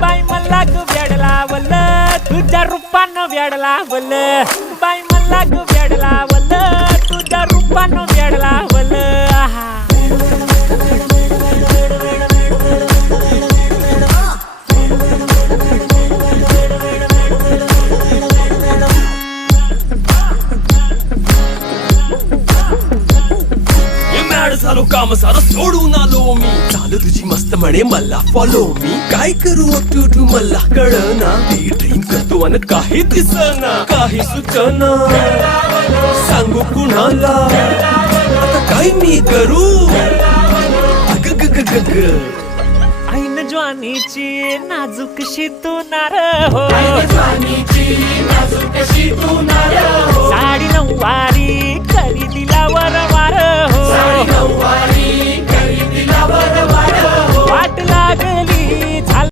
बाई मला ग वेड लावलं तुझ्या रूपानं वेड लावलं बाई मला ग वेड लावलं तुझ्या रूपानं वेड लावलं आहा झालो काम सारं सोडून आलो मी चाल तुझी मस्त म्हणे मला फॉलो मी काय करू टू मला कळना ती ड्रीम करतो आणि काही दिसना काही सुचना सांगू कुणाला आता काय मी करू अग ग ग ग ग ऐन ज्वानीची नाजूकशी तू नार हो साडी नऊवारी करी दिला वर वार हो